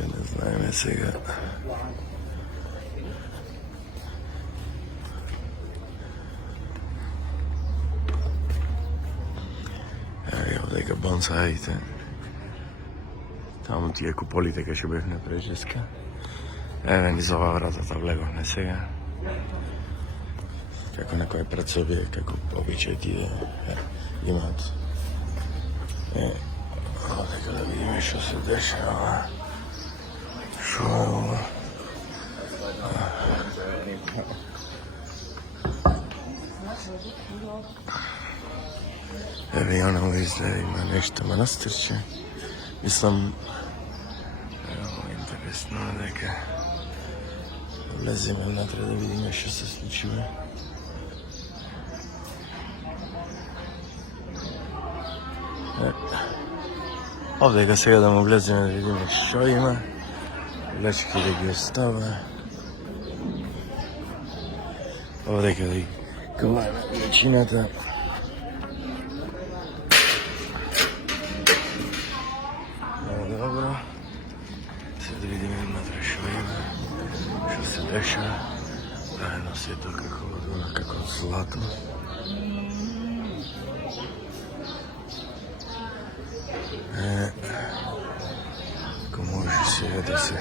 Не знаеме сега. Ево дека бонсаите. Таму тие куполите кај што бевме преческа. Еве низ ова вратата влеговме сега. Како некој пред себе, како обичај тие имаат. Дека да видиме што се дешава. Шо е ова? Еве и оново изгледа има нешто манастирче. Мислам, ево интересно дека влеземе внатре да видиме што се случува. Овдека сега да му влеземе да видиме што има. Лечки да ги остава. Овдека да ги гледаме вечината. Добро. Сега да видиме внатре што има. Што се деша. Едно сето како од како од злато. Ако може сега да се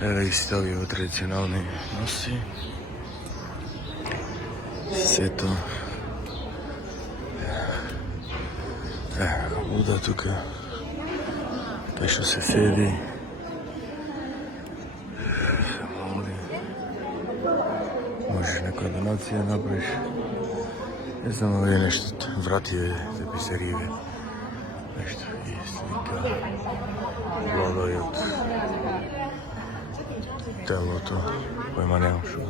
еве и стави во традиционални носи. Сето. Уда тука. Тој што се седи. Се моли. Можеш некоја донација направиш. Не знам овие нешто. Вративе за писариве. Нешто и слика. Владој од телото. Којма немам шо.